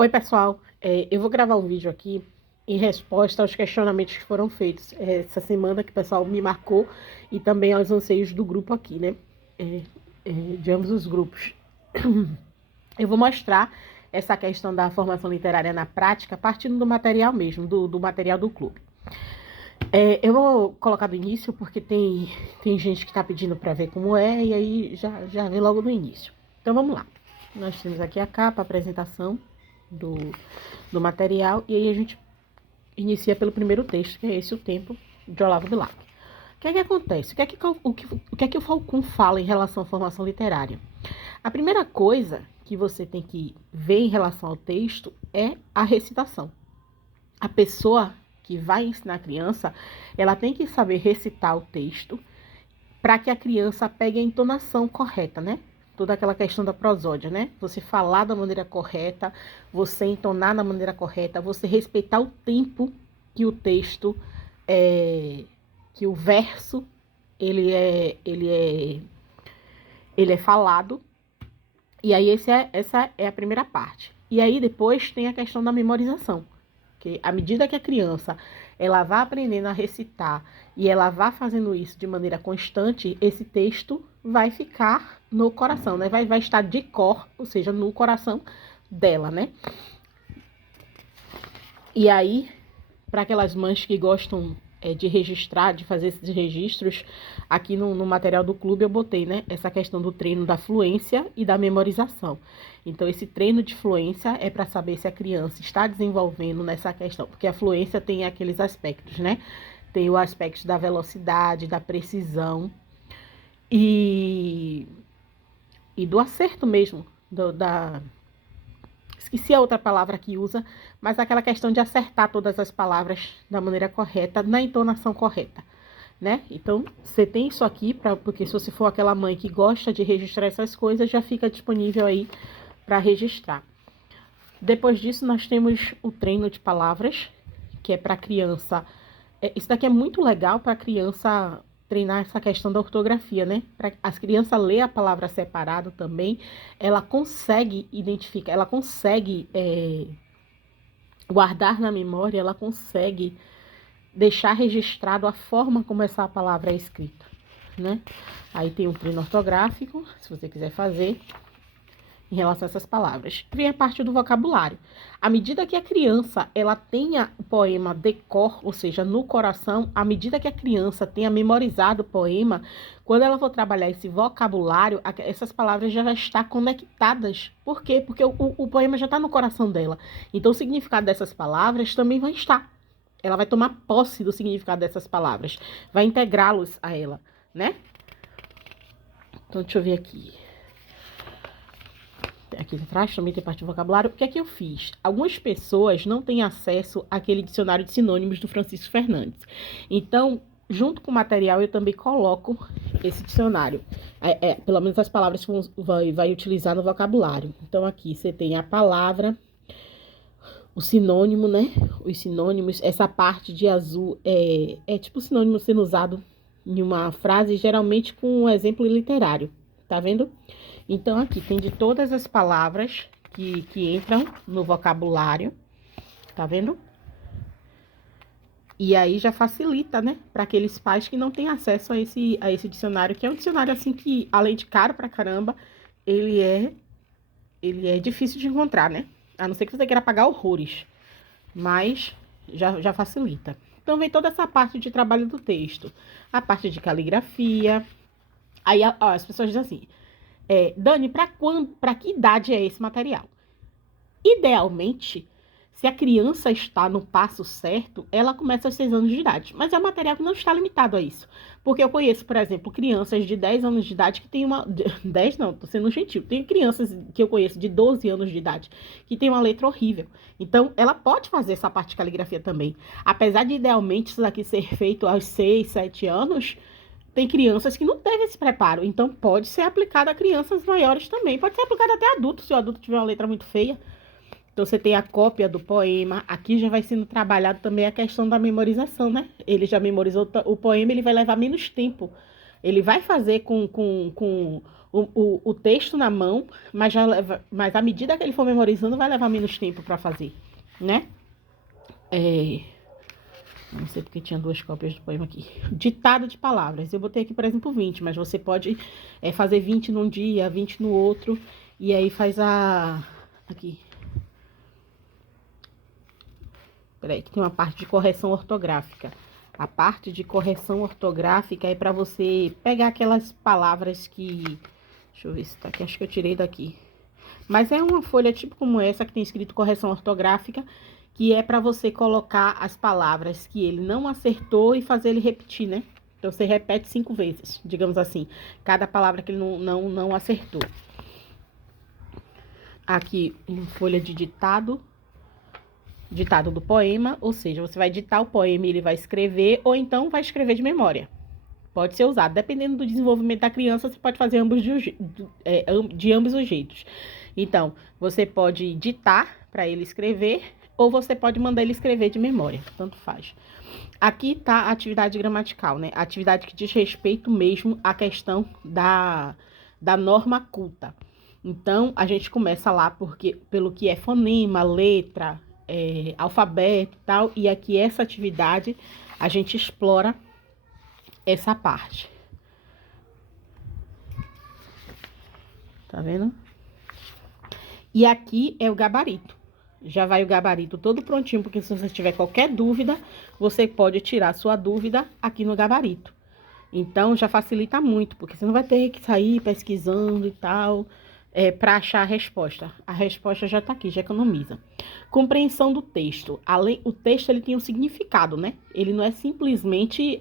Oi, pessoal. Eu vou gravar um vídeo aqui em resposta aos questionamentos que foram feitos essa semana, que o pessoal me marcou, e também aos anseios do grupo aqui, né? É, de ambos os grupos. Eu vou mostrar essa questão da formação literária na prática, partindo do material mesmo, do material do clube. Eu vou colocar do início, porque tem gente que está pedindo para ver como é, e aí já vê logo no início. Então, vamos lá. Nós temos aqui a capa, a apresentação do material, e aí a gente inicia pelo primeiro texto, que é esse, O Tempo, de Olavo Bilac. O que é que acontece? O que é que o Falcão fala em relação à formação literária? A primeira coisa que você tem que ver em relação ao texto é a recitação. A pessoa que vai ensinar a criança, ela tem que saber recitar o texto para que a criança pegue a entonação correta, né? Toda aquela questão da prosódia, né? Você falar da maneira correta, você entonar da maneira correta, você respeitar o tempo que o texto que o verso ele é falado. E aí essa é a primeira parte. E aí depois tem a questão da memorização, que à medida que a criança ela vai aprendendo a recitar e ela vai fazendo isso de maneira constante, esse texto vai ficar no coração, né? Vai estar de cor, ou seja, no coração dela, né? E aí, para aquelas mães que gostam de registrar, de fazer esses registros, aqui no material do clube eu botei, né, essa questão do treino da fluência e da memorização. Então, esse treino de fluência é para saber se a criança está desenvolvendo nessa questão, porque a fluência tem aqueles aspectos, né? Tem o aspecto da velocidade, da precisão e do acerto mesmo, esqueci a outra palavra que usa, mas aquela questão de acertar todas as palavras da maneira correta, na entonação correta, né? Então, você tem isso aqui, porque se você for aquela mãe que gosta de registrar essas coisas, já fica disponível aí para registrar. Depois disso, nós temos o treino de palavras, que é para criança. Isso daqui é muito legal para a criança treinar essa questão da ortografia, né? Para as crianças ler a palavra separado também, ela consegue identificar, ela consegue guardar na memória, ela consegue deixar registrado a forma como essa palavra é escrita, né? Aí tem um treino ortográfico, se você quiser fazer, em relação a essas palavras. Vem a parte do vocabulário. À medida que a criança ela tenha o poema de cor, ou seja, no coração, à medida que a criança tenha memorizado o poema, quando ela for trabalhar esse vocabulário, essas palavras já estão conectadas. Por quê? Porque o poema já está no coração dela. Então, o significado dessas palavras também vai estar. Ela vai tomar posse do significado dessas palavras, vai integrá-los a ela, né? Então, deixa eu ver aqui. Aqui atrás também tem parte do vocabulário. O que é que eu fiz? Algumas pessoas não têm acesso àquele dicionário de sinônimos do Francisco Fernandes. Então, junto com o material, eu também coloco esse dicionário. Pelo menos as palavras que vai utilizar no vocabulário. Então, aqui você tem a palavra, o sinônimo, né? Os sinônimos. Essa parte de azul é tipo sinônimo sendo usado em uma frase, geralmente com um exemplo literário. Tá vendo? Então, aqui tem de todas as palavras que entram no vocabulário, tá vendo? E aí já facilita, né? Para aqueles pais que não têm acesso a esse dicionário, que é um dicionário, assim, que, além de caro pra caramba, ele é difícil de encontrar, né? A não ser que você queira pagar horrores, mas já facilita. Então, vem toda essa parte de trabalho do texto. A parte de caligrafia. Aí, ó, as pessoas dizem assim... Dani, para que idade é esse material? Idealmente, se a criança está no passo certo, ela começa aos 6 anos de idade. Mas é um material que não está limitado a isso. Porque eu conheço, por exemplo, crianças de 10 anos de idade que tem uma... 10 não, tô sendo gentil. Tem crianças que eu conheço de 12 anos de idade que tem uma letra horrível. Então, ela pode fazer essa parte de caligrafia também. Apesar de, idealmente, isso daqui ser feito aos 6, 7 anos... Tem crianças que não teve esse preparo, então pode ser aplicado a crianças maiores também. Pode ser aplicado até a adultos, se o adulto tiver uma letra muito feia. Então, você tem a cópia do poema. Aqui já vai sendo trabalhado também a questão da memorização, né? Ele já memorizou o poema, ele vai levar menos tempo. Ele vai fazer com o texto na mão, mas à medida que ele for memorizando, vai levar menos tempo para fazer, né? Não sei porque tinha 2 cópias do poema aqui. Ditado de palavras. Eu botei aqui, por exemplo, 20, mas você pode fazer 20 num dia, 20 no outro, e aí faz aqui. Peraí, que tem uma parte de correção ortográfica. A parte de correção ortográfica é para você pegar aquelas palavras que... Deixa eu ver se tá aqui, acho que eu tirei daqui. Mas é uma folha tipo como essa, que tem escrito correção ortográfica, que é para você colocar as palavras que ele não acertou e fazer ele repetir, né? Então, você repete 5 vezes, digamos assim, cada palavra que ele não acertou. Aqui, uma folha de ditado do poema, ou seja, você vai ditar o poema e ele vai escrever, ou então vai escrever de memória. Pode ser usado, dependendo do desenvolvimento da criança, você pode fazer de ambos os jeitos. Então, você pode ditar para ele escrever, ou você pode mandar ele escrever de memória, tanto faz. Aqui está a atividade gramatical, né? A atividade que diz respeito mesmo à questão da norma culta. Então, a gente começa lá pelo que é fonema, letra, alfabeto e tal, e aqui essa atividade a gente explora essa parte. Tá vendo? E aqui é o gabarito. Já vai o gabarito todo prontinho, porque se você tiver qualquer dúvida, você pode tirar sua dúvida aqui no gabarito. Então, já facilita muito, porque você não vai ter que sair pesquisando e tal, para achar a resposta. A resposta já tá aqui, já economiza. Compreensão do texto. O texto, ele tem um significado, né? Ele não é simplesmente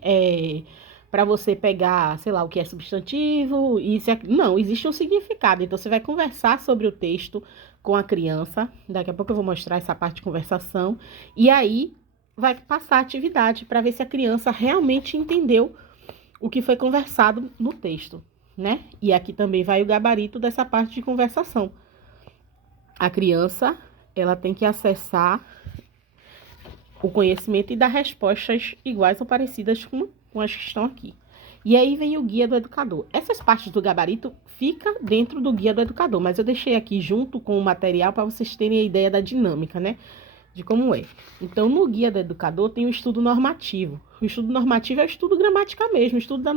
para você pegar, sei lá, o que é substantivo, isso e não, existe um significado. Então, você vai conversar sobre o texto com a criança. Daqui a pouco eu vou mostrar essa parte de conversação. E aí, vai passar a atividade para ver se a criança realmente entendeu o que foi conversado no texto, né? E aqui também vai o gabarito dessa parte de conversação. A criança, ela tem que acessar o conhecimento e dar respostas iguais ou parecidas com as que estão aqui. E aí vem o guia do educador. Essas partes do gabarito ficam dentro do guia do educador, mas eu deixei aqui junto com o material para vocês terem a ideia da dinâmica, né? De como é. Então, no guia do educador tem o estudo normativo. O estudo normativo é o estudo gramatical mesmo, o estudo da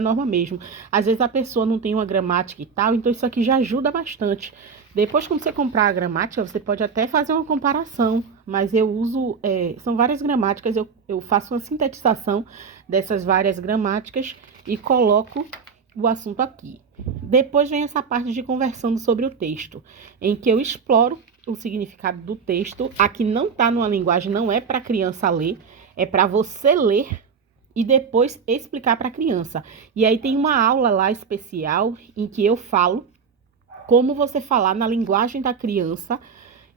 norma mesmo. Às vezes a pessoa não tem uma gramática e tal, então isso aqui já ajuda bastante. Depois, quando você comprar a gramática, você pode até fazer uma comparação, mas eu uso, são várias gramáticas, eu faço uma sintetização dessas várias gramáticas e coloco o assunto aqui. Depois vem essa parte de conversando sobre o texto, em que eu exploro o significado do texto. Aqui não está numa linguagem, não é para criança ler, é para você ler e depois explicar para a criança. E aí tem uma aula lá especial em que eu falo como você falar na linguagem da criança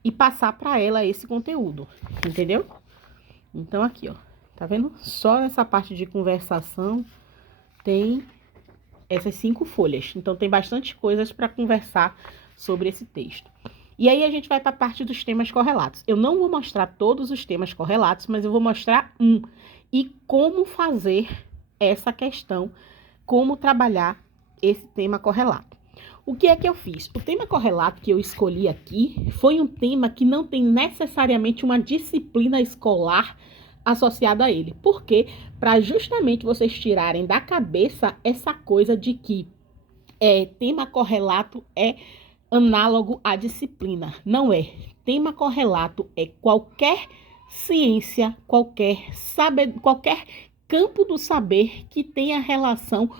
e passar para ela esse conteúdo, entendeu? Então aqui, ó, tá vendo? Só essa parte de conversação tem essas 5 folhas. Então tem bastante coisas para conversar sobre esse texto. E aí a gente vai para a parte dos temas correlatos. Eu não vou mostrar todos os temas correlatos, mas eu vou mostrar um. E como fazer essa questão, como trabalhar esse tema correlato. O que é que eu fiz? O tema correlato que eu escolhi aqui foi um tema que não tem necessariamente uma disciplina escolar associada a ele. Por quê? Para justamente vocês tirarem da cabeça essa coisa de que tema correlato é análogo à disciplina. Não é. Tema correlato é qualquer ciência, qualquer campo do saber que tenha relação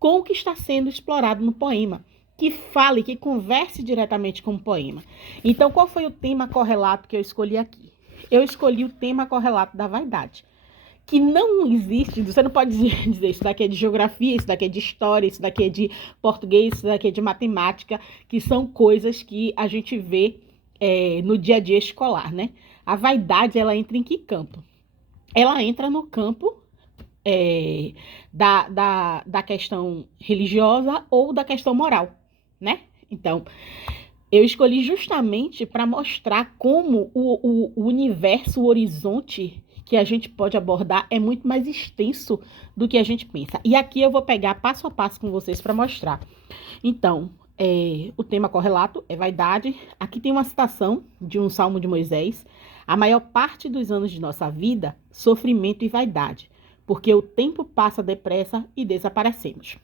com o que está sendo explorado no poema, que fale, que converse diretamente com o poema. Então, qual foi o tema correlato que eu escolhi aqui? Eu escolhi o tema correlato da vaidade, que não existe. Você não pode dizer isso daqui é de geografia, isso daqui é de história, isso daqui é de português, isso daqui é de matemática, que são coisas que a gente vê no dia a dia escolar, né? A vaidade, ela entra em que campo? Ela entra no campo da questão religiosa ou da questão moral, né? Então, eu escolhi justamente para mostrar como o universo, o horizonte que a gente pode abordar é muito mais extenso do que a gente pensa. E aqui eu vou pegar passo a passo com vocês para mostrar. Então, o tema correlato é vaidade. Aqui tem uma citação de um Salmo de Moisés. A maior parte dos anos de nossa vida, sofrimento e vaidade, porque o tempo passa depressa e desaparecemos.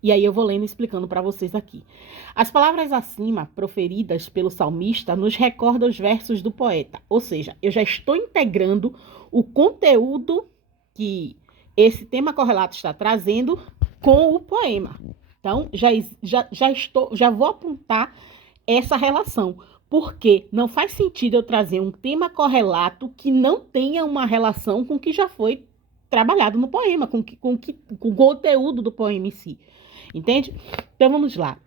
E aí eu vou lendo e explicando para vocês aqui. As palavras acima, proferidas pelo salmista, nos recordam os versos do poeta. Ou seja, eu já estou integrando o conteúdo que esse tema correlato está trazendo com o poema. Então, já vou apontar essa relação. Porque não faz sentido eu trazer um tema correlato que não tenha uma relação com o que já foi trabalhado no poema, com o conteúdo do poema em si. Entende? Então vamos lá.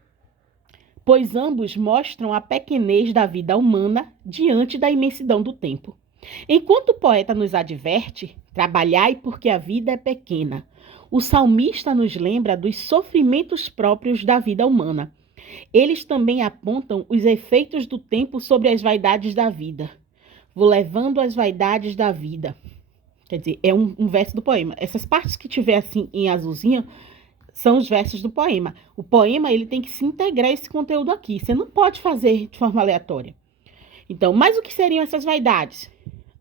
Pois ambos mostram a pequenez da vida humana diante da imensidão do tempo. Enquanto o poeta nos adverte, trabalhai porque a vida é pequena, o salmista nos lembra dos sofrimentos próprios da vida humana. Eles também apontam os efeitos do tempo sobre as vaidades da vida. Vou levando as vaidades da vida. Quer dizer, é um verso do poema. Essas partes que tiver assim em azulzinho são os versos do poema. O poema, ele tem que se integrar esse conteúdo aqui. Você não pode fazer de forma aleatória. Então, mas o que seriam essas vaidades?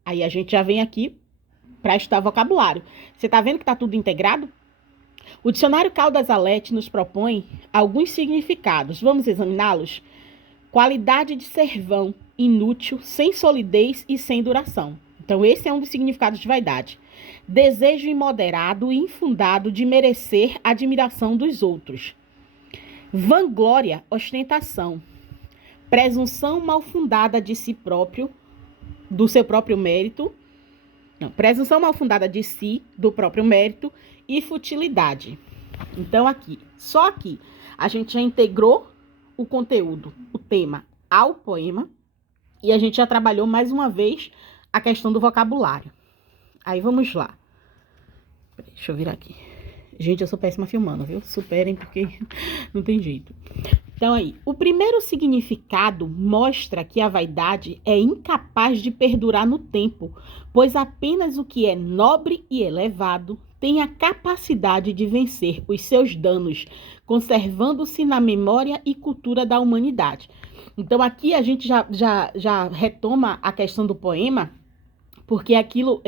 Aí a gente já vem aqui para estudar vocabulário. Você está vendo que está tudo integrado? O dicionário Caldas Alete nos propõe alguns significados. Vamos examiná-los? Qualidade de ser vão, inútil, sem solidez e sem duração. Então, esse é um dos significados de vaidade. Desejo imoderado e infundado de merecer a admiração dos outros. Vanglória, ostentação. Presunção mal fundada de si próprio, do seu próprio mérito. Não, presunção mal fundada de si, do próprio mérito e futilidade. Então, só aqui, a gente já integrou o conteúdo, o tema ao poema e a gente já trabalhou mais uma vez a questão do vocabulário. Aí vamos lá. Deixa eu virar aqui. Gente, eu sou péssima filmando, viu? Superem porque não tem jeito. Então aí, o primeiro significado mostra que a vaidade é incapaz de perdurar no tempo, pois apenas o que é nobre e elevado tem a capacidade de vencer os seus danos, conservando-se na memória e cultura da humanidade. Então aqui a gente já retoma a questão do poema, porque aquilo,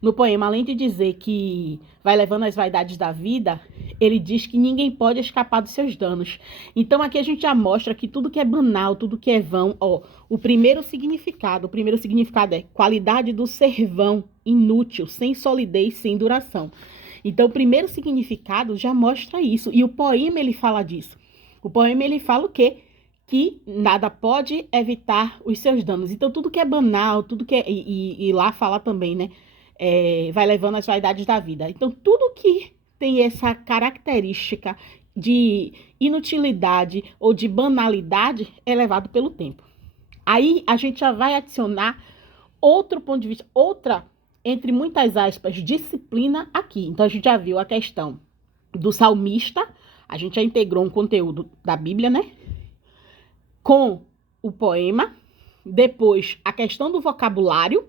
no poema, além de dizer que vai levando as vaidades da vida, ele diz que ninguém pode escapar dos seus danos. Então, aqui a gente já mostra que tudo que é banal, tudo que é vão, o primeiro significado é qualidade do ser vão, inútil, sem solidez, sem duração. Então, o primeiro significado já mostra isso. E o poema, ele fala disso. O poema, ele fala o quê? Que nada pode evitar os seus danos. Então, tudo que é banal, tudo que é... E lá fala também, né? Vai levando as vaidades da vida. Então, tudo que tem essa característica de inutilidade ou de banalidade é levado pelo tempo. Aí, a gente já vai adicionar outro ponto de vista, outra, entre muitas aspas, disciplina aqui. Então, a gente já viu a questão do salmista, a gente já integrou um conteúdo da Bíblia, né? Com o poema, depois a questão do vocabulário,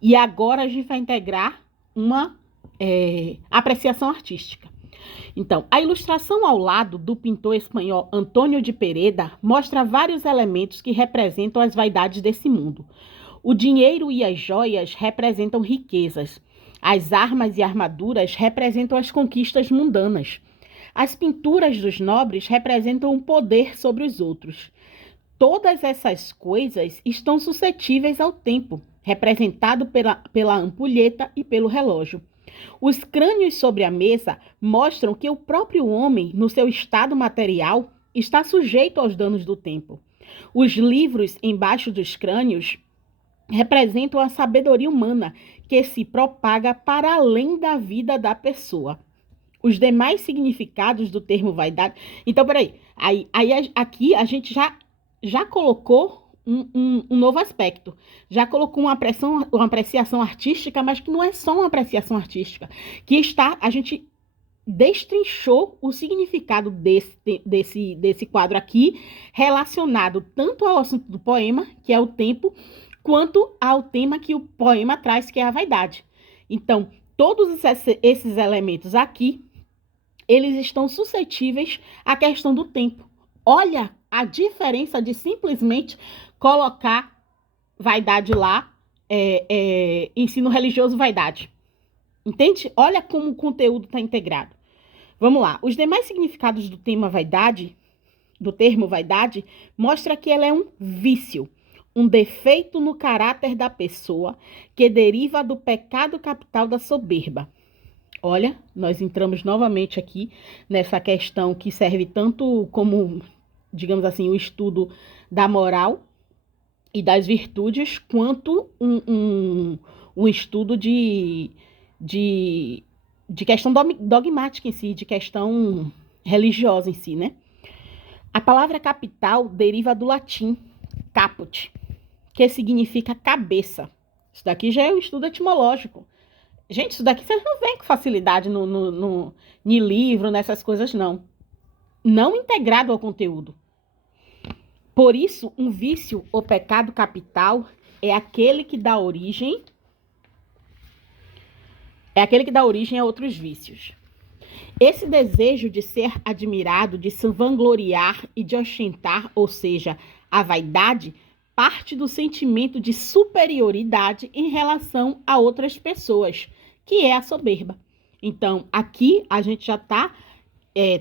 e agora a gente vai integrar uma apreciação artística. Então, a ilustração ao lado do pintor espanhol Antônio de Pereda mostra vários elementos que representam as vaidades desse mundo. O dinheiro e as joias representam riquezas. As armas e armaduras representam as conquistas mundanas. As pinturas dos nobres representam o poder sobre os outros. Todas essas coisas estão suscetíveis ao tempo, representado pela ampulheta e pelo relógio. Os crânios sobre a mesa mostram que o próprio homem, no seu estado material, está sujeito aos danos do tempo. Os livros embaixo dos crânios representam a sabedoria humana que se propaga para além da vida da pessoa. Os demais significados do termo vaidade... Então, peraí. Aqui a gente já colocou um novo aspecto. Já colocou uma apreciação artística, mas que não é só uma apreciação artística. A gente destrinchou o significado desse quadro aqui, relacionado tanto ao assunto do poema, que é o tempo, quanto ao tema que o poema traz, que é a vaidade. Então, todos esses elementos aqui, eles estão suscetíveis à questão do tempo. Olha a diferença de simplesmente colocar vaidade lá, ensino religioso vaidade. Entende? Olha como o conteúdo está integrado. Vamos lá. Os demais significados do tema vaidade, do termo vaidade, mostra que ela é um vício, um defeito no caráter da pessoa que deriva do pecado capital da soberba. Olha, nós entramos novamente aqui nessa questão que serve tanto como, digamos assim, o estudo da moral e das virtudes, quanto um estudo de questão dogmática em si, de questão religiosa em si, né? A palavra capital deriva do latim caput, que significa cabeça. Isso daqui já é um estudo etimológico. Gente, isso daqui vocês não veem com facilidade no livro, nessas coisas, não. Não integrado ao conteúdo. Por isso, um vício ou pecado capital é aquele que dá origem a outros vícios. Esse desejo de ser admirado, de se vangloriar e de ostentar, ou seja, a vaidade, parte do sentimento de superioridade em relação a outras pessoas, que é a soberba. Então, aqui a gente já está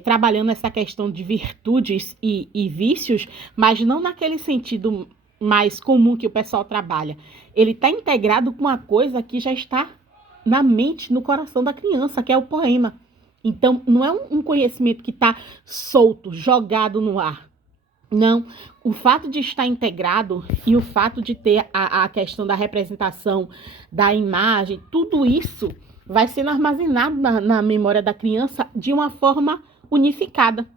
trabalhando essa questão de virtudes e vícios, mas não naquele sentido mais comum que o pessoal trabalha. Ele está integrado com uma coisa que já está na mente, no coração da criança, que é o poema. Então, não é um conhecimento que está solto, jogado no ar. Não, o fato de estar integrado e o fato de ter a questão da representação, da imagem, tudo isso vai sendo armazenado na memória da criança de uma forma unificada.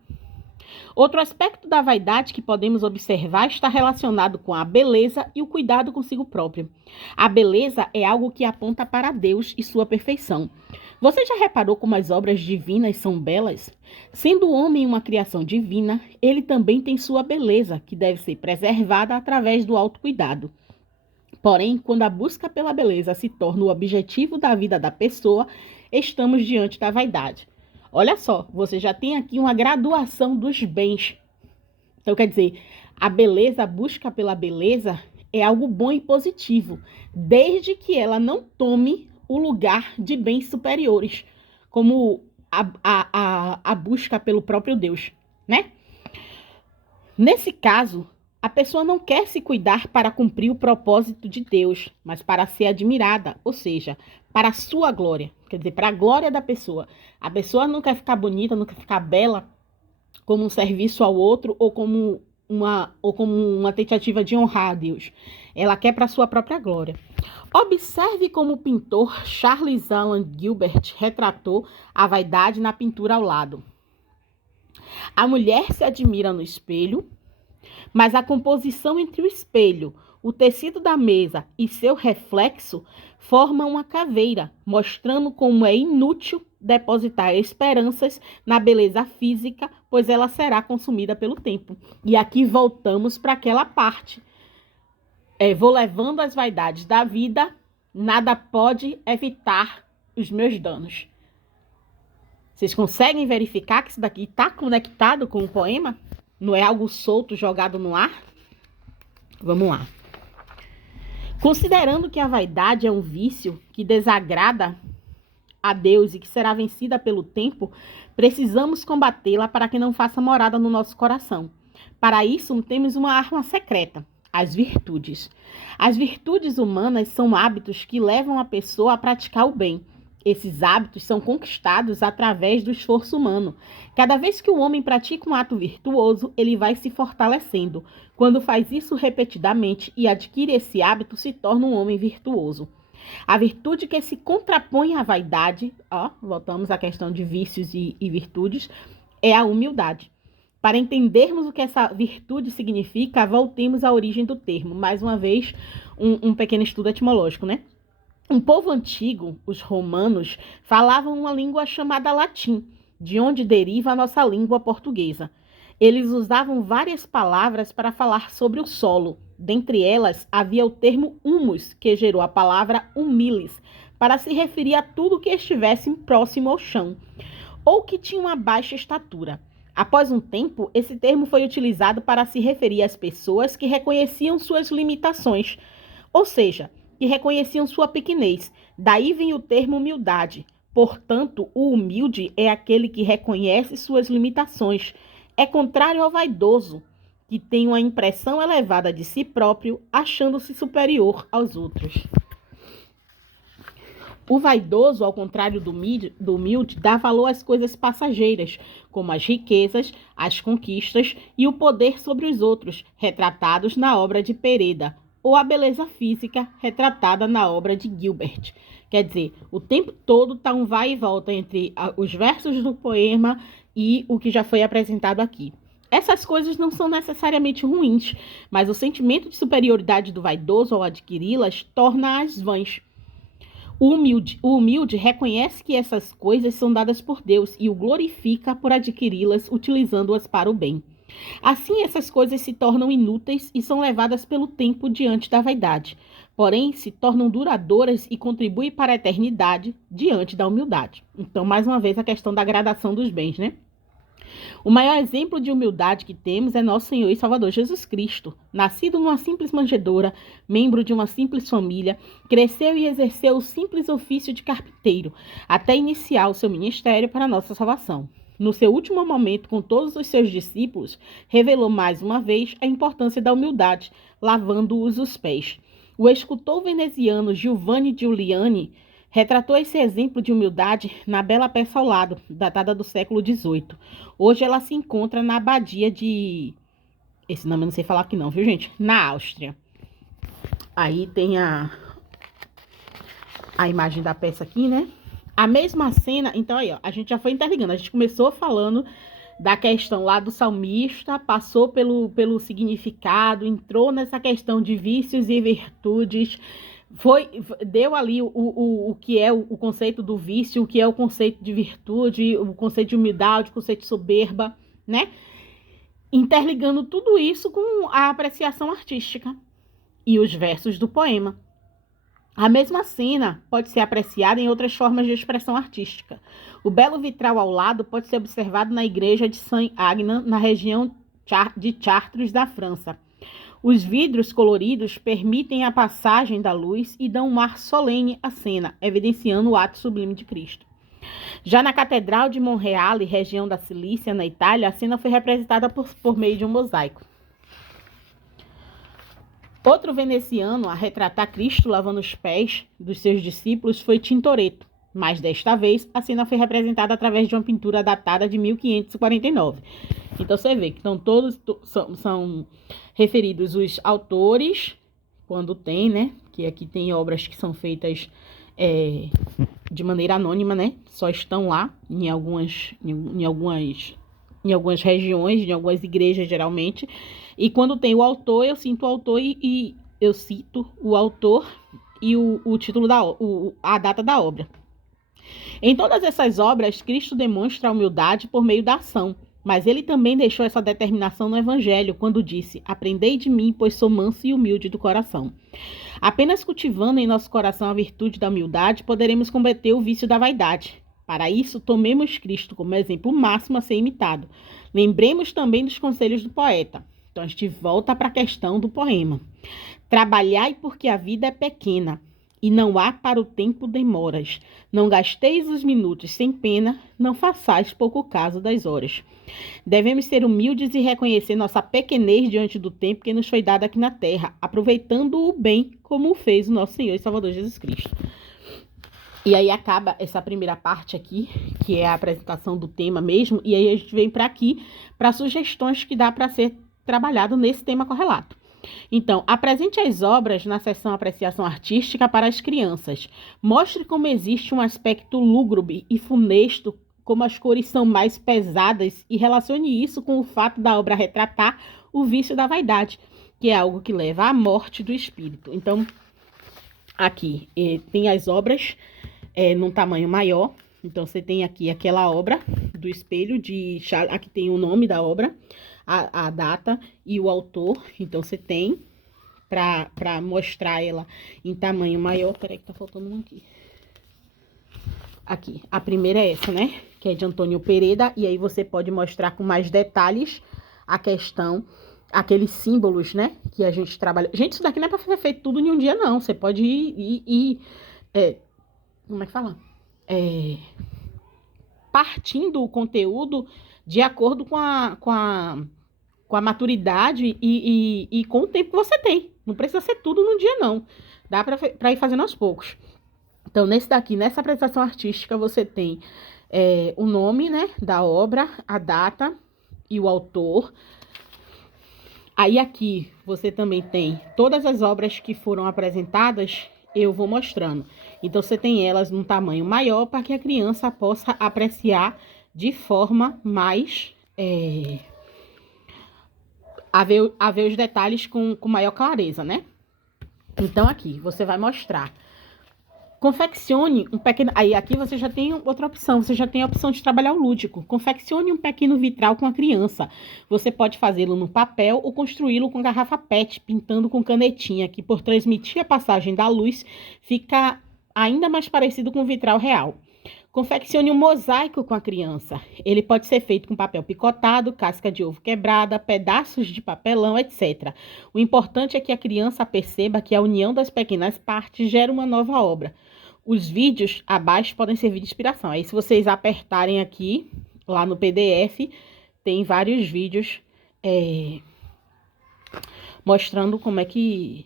Outro aspecto da vaidade que podemos observar está relacionado com a beleza e o cuidado consigo próprio. A beleza é algo que aponta para Deus e sua perfeição. Você já reparou como as obras divinas são belas? Sendo o homem uma criação divina, ele também tem sua beleza, que deve ser preservada através do autocuidado. Porém, quando a busca pela beleza se torna o objetivo da vida da pessoa, estamos diante da vaidade. Olha só, você já tem aqui uma graduação dos bens. Então, quer dizer, a beleza, a busca pela beleza é algo bom e positivo, desde que ela não tome o lugar de bens superiores, como a busca pelo próprio Deus, né? Nesse caso, a pessoa não quer se cuidar para cumprir o propósito de Deus, mas para ser admirada, ou seja, para a sua glória, quer dizer, para a glória da pessoa. A pessoa não quer ficar bonita, não quer ficar bela como um serviço ao outro ou como uma tentativa de honrar a Deus. Ela quer para a sua própria glória. Observe como o pintor Charles Alan Gilbert retratou a vaidade na pintura ao lado. A mulher se admira no espelho, mas a composição entre o espelho, o tecido da mesa e seu reflexo forma uma caveira, mostrando como é inútil depositar esperanças na beleza física, pois ela será consumida pelo tempo. E aqui voltamos para aquela parte. Vou levando as vaidades da vida, nada pode evitar os meus danos. Vocês conseguem verificar que isso daqui está conectado com o poema? Não é algo solto, jogado no ar? Vamos lá. Considerando que a vaidade é um vício que desagrada a Deus e que será vencida pelo tempo, precisamos combatê-la para que não faça morada no nosso coração. Para isso, temos uma arma secreta, as virtudes. As virtudes humanas são hábitos que levam a pessoa a praticar o bem. Esses hábitos são conquistados através do esforço humano. Cada vez que o homem pratica um ato virtuoso, ele vai se fortalecendo. Quando faz isso repetidamente e adquire esse hábito, se torna um homem virtuoso. A virtude que se contrapõe à vaidade, voltamos à questão de vícios e virtudes, é a humildade. Para entendermos o que essa virtude significa, voltemos à origem do termo. Mais uma vez, um pequeno estudo etimológico, né? Um povo antigo, os romanos, falavam uma língua chamada latim, de onde deriva a nossa língua portuguesa. Eles usavam várias palavras para falar sobre o solo. Dentre elas, havia o termo humus, que gerou a palavra humilis, para se referir a tudo que estivesse próximo ao chão, ou que tinha uma baixa estatura. Após um tempo, esse termo foi utilizado para se referir às pessoas que reconheciam suas limitações, ou seja, que reconheciam sua pequenez. Daí vem o termo humildade. Portanto, o humilde é aquele que reconhece suas limitações. É contrário ao vaidoso, que tem uma impressão elevada de si próprio, achando-se superior aos outros. O vaidoso, ao contrário do humilde, dá valor às coisas passageiras, como as riquezas, as conquistas e o poder sobre os outros, retratados na obra de Pereda, ou a beleza física, retratada na obra de Gilbert. Quer dizer, o tempo todo está um vai e volta entre os versos do poema e o que já foi apresentado aqui. Essas coisas não são necessariamente ruins, mas o sentimento de superioridade do vaidoso ao adquiri-las torna-as vãs. O humilde reconhece que essas coisas são dadas por Deus e o glorifica por adquiri-las, utilizando-as para o bem. Assim, essas coisas se tornam inúteis e são levadas pelo tempo diante da vaidade. Porém, se tornam duradouras e contribuem para a eternidade diante da humildade. Então, mais uma vez, a questão da gradação dos bens, né? O maior exemplo de humildade que temos é nosso Senhor e Salvador Jesus Cristo. Nascido numa simples manjedoura, membro de uma simples família, cresceu e exerceu o simples ofício de carpinteiro, até iniciar o seu ministério para a nossa salvação. No seu último momento, com todos os seus discípulos, revelou mais uma vez a importância da humildade, lavando-os os pés. O escultor veneziano Giovanni Giuliani retratou esse exemplo de humildade na bela peça ao lado, datada do século XVIII. Hoje ela se encontra na abadia de... Esse nome eu não sei falar aqui não, viu, gente? Na Áustria. Aí tem a imagem da peça aqui, né? A mesma cena... Então aí, ó, a gente já foi interligando. A gente começou falando da questão lá do salmista, passou pelo significado, entrou nessa questão de vícios e virtudes... Deu ali o que é o conceito do vício, o que é o conceito de virtude, o conceito de humildade, o conceito de soberba, né? Interligando tudo isso com a apreciação artística e os versos do poema. A mesma cena pode ser apreciada em outras formas de expressão artística. O belo vitral ao lado pode ser observado na igreja de Saint-Agnan, na região de Chartres, da França. Os vidros coloridos permitem a passagem da luz e dão um ar solene à cena, evidenciando o ato sublime de Cristo. Já na Catedral de Monreale, região da Cilícia, na Itália, a cena foi representada por meio de um mosaico. Outro veneziano a retratar Cristo lavando os pés dos seus discípulos foi Tintoretto, mas desta vez a cena foi representada através de uma pintura datada de 1549. Então você vê que são referidos os autores, quando tem, né? Que aqui tem obras que são feitas de maneira anônima, né? Só estão lá em algumas regiões, em algumas igrejas geralmente. E quando tem o autor, eu cito o autor e eu cito o autor e o título a data da obra. Em todas essas obras, Cristo demonstra a humildade por meio da ação. Mas ele também deixou essa determinação no Evangelho, quando disse: aprendei de mim, pois sou manso e humilde do coração. Apenas cultivando em nosso coração a virtude da humildade, poderemos combater o vício da vaidade. Para isso, tomemos Cristo como exemplo máximo a ser imitado. Lembremos também dos conselhos do poeta. Então, a gente volta para a questão do poema. Trabalhai porque a vida é pequena, e não há para o tempo demoras. Não gasteis os minutos sem pena, não façais pouco caso das horas. Devemos ser humildes e reconhecer nossa pequenez diante do tempo que nos foi dado aqui na terra, aproveitando o bem como o fez o nosso Senhor e Salvador Jesus Cristo. E aí acaba essa primeira parte aqui, que é a apresentação do tema mesmo, e aí a gente vem para aqui, para sugestões que dá para ser trabalhado nesse tema correlato. Então, apresente as obras na seção Apreciação Artística para as crianças. Mostre como existe um aspecto lúgubre e funesto, como as cores são mais pesadas, e relacione isso com o fato da obra retratar o vício da vaidade, que é algo que leva à morte do espírito. Então, aqui tem as obras num tamanho maior. Então, você tem aqui aquela obra do espelho de aqui tem o nome da obra, a data e o autor. Então, você tem para mostrar ela em tamanho maior. Peraí que tá faltando um aqui. Aqui, a primeira é essa, né? Que é de Antônio Pereira. E aí você pode mostrar com mais detalhes a questão, aqueles símbolos, né? Que a gente trabalha. Gente, isso daqui não é pra ser feito tudo em um dia, não. Você pode ir como é que fala? Partindo o conteúdo de acordo com a maturidade e com o tempo que você tem. Não precisa ser tudo num dia, não. Dá pra ir fazendo aos poucos. Então, nesse daqui, nessa apresentação artística, você tem o nome, né, da obra, a data e o autor. Aí aqui você também tem todas as obras que foram apresentadas, eu vou mostrando. Então, você tem elas num tamanho maior para que a criança possa apreciar de forma mais... a ver os detalhes com maior clareza, né? Então, aqui você vai mostrar. Confeccione um pequeno... Aí aqui você já tem outra opção, você já tem a opção de trabalhar o lúdico. Confeccione um pequeno vitral com a criança. Você pode fazê-lo no papel ou construí-lo com garrafa PET, pintando com canetinha, que por transmitir a passagem da luz, fica ainda mais parecido com o vitral real. Confeccione um mosaico com a criança. Ele pode ser feito com papel picotado, casca de ovo quebrada, pedaços de papelão, etc. O importante é que a criança perceba que a união das pequenas partes gera uma nova obra. Os vídeos abaixo podem servir de inspiração. Aí, se vocês apertarem aqui, lá no PDF, tem vários vídeos mostrando como é que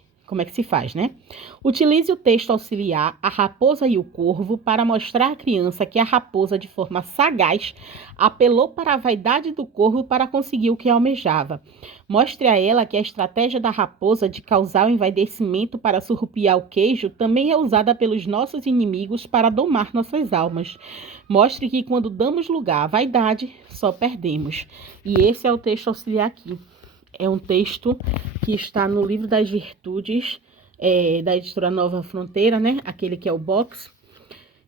se faz, né? Utilize o texto auxiliar A Raposa e o Corvo para mostrar à criança que a raposa, de forma sagaz, apelou para a vaidade do corvo para conseguir o que almejava. Mostre a ela que a estratégia da raposa de causar o envaidecimento para surrupiar o queijo também é usada pelos nossos inimigos para domar nossas almas. Mostre que quando damos lugar à vaidade, só perdemos. E esse é o texto auxiliar aqui. É um texto que está no Livro das Virtudes, da editora Nova Fronteira, né? Aquele que é o box.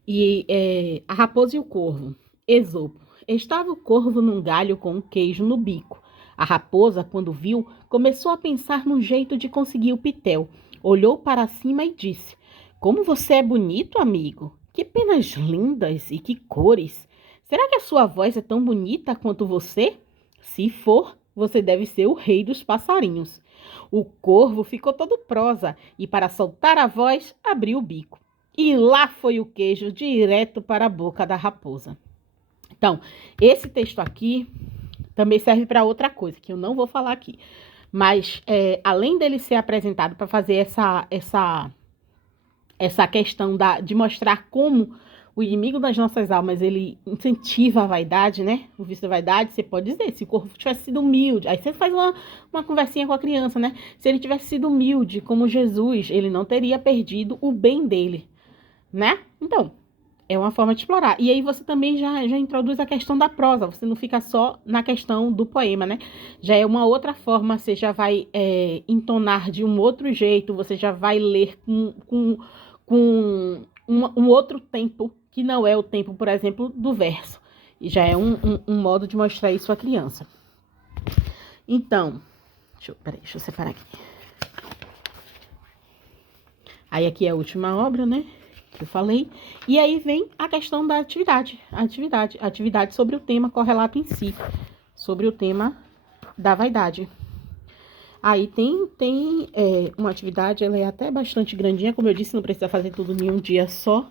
E A Raposa e o Corvo. Esopo. Estava o corvo num galho com um queijo no bico. A raposa, quando viu, começou a pensar num jeito de conseguir o pitel. Olhou para cima e disse: "Como você é bonito, amigo! Que penas lindas e que cores! Será que a sua voz é tão bonita quanto você? Se for, você deve ser o rei dos passarinhos." O corvo ficou todo prosa e, para soltar a voz, abriu o bico. E lá foi o queijo direto para a boca da raposa. Então, esse texto aqui também serve para outra coisa, que eu não vou falar aqui. Mas, além dele ser apresentado para fazer essa questão de mostrar como o inimigo das nossas almas, ele incentiva a vaidade, né? O vício da vaidade, você pode dizer, se o corvo tivesse sido humilde, aí você faz uma conversinha com a criança, né? Se ele tivesse sido humilde como Jesus, ele não teria perdido o bem dele, né? Então, é uma forma de explorar. E aí você também já introduz a questão da prosa, você não fica só na questão do poema, né? Já é uma outra forma, você já vai entonar de um outro jeito, você já vai ler com um outro tempo, que não é o tempo, por exemplo, do verso. E já é um modo de mostrar isso à criança. Então, deixa eu separar aqui. Aí aqui é a última obra, né? Que eu falei. E aí vem a questão da atividade. Atividade sobre o tema correlato em si. Sobre o tema da vaidade. Aí tem uma atividade, ela é até bastante grandinha, como eu disse, não precisa fazer tudo em um dia só,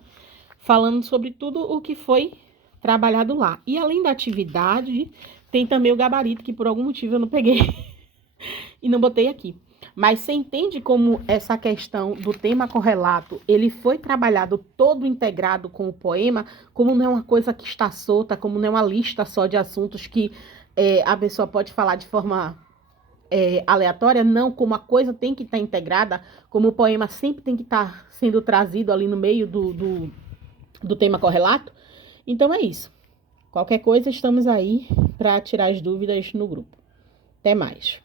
falando sobre tudo o que foi trabalhado lá. E além da atividade, tem também o gabarito, que por algum motivo eu não peguei e não botei aqui. Mas você entende como essa questão do tema correlato, ele foi trabalhado todo integrado com o poema, como não é uma coisa que está solta, como não é uma lista só de assuntos que a pessoa pode falar de forma aleatória, não, como a coisa tem que estar integrada, como o poema sempre tem que estar sendo trazido ali no meio do tema correlato. Então é isso. Qualquer coisa, estamos aí para tirar as dúvidas no grupo. Até mais.